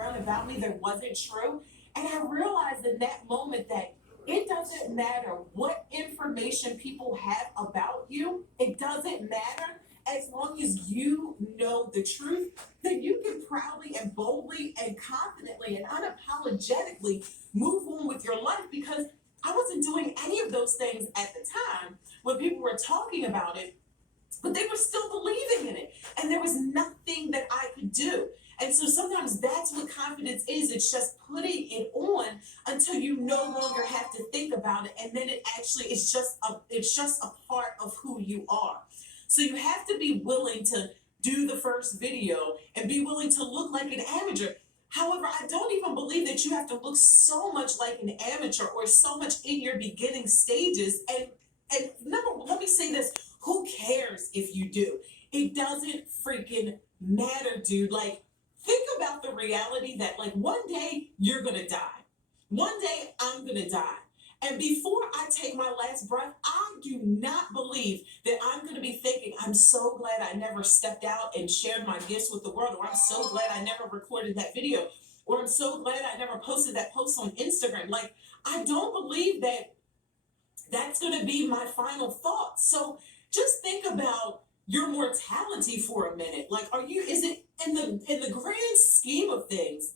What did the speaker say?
around about me that wasn't true. And I realized in that moment that it doesn't matter what information people have about you, it doesn't matter. As long as you know the truth, then you can proudly and boldly and confidently and unapologetically move on with your life, because I wasn't doing any of those things at the time when people were talking about it, but they were still believing in it. And there was nothing that I could do. And so sometimes that's what confidence is. It's just putting it on until you no longer have to think about it. And then it actually is just a part of who you are. So you have to be willing to do the first video and be willing to look like an amateur. However, I don't even believe that you have to look so much like an amateur or so much in your beginning stages. And number, let me say this, who cares if you do? It doesn't freaking matter, dude. Like, think about the reality that, like, one day you're gonna die. One day I'm gonna die. And before I take my last breath, I do not believe that I'm gonna be thinking, I'm so glad I never stepped out and shared my gifts with the world, or I'm so glad I never recorded that video, or I'm so glad I never posted that post on Instagram. Like, I don't believe that that's going to be my final thought. So just think about your mortality for a minute. Like, is it in the grand scheme of things?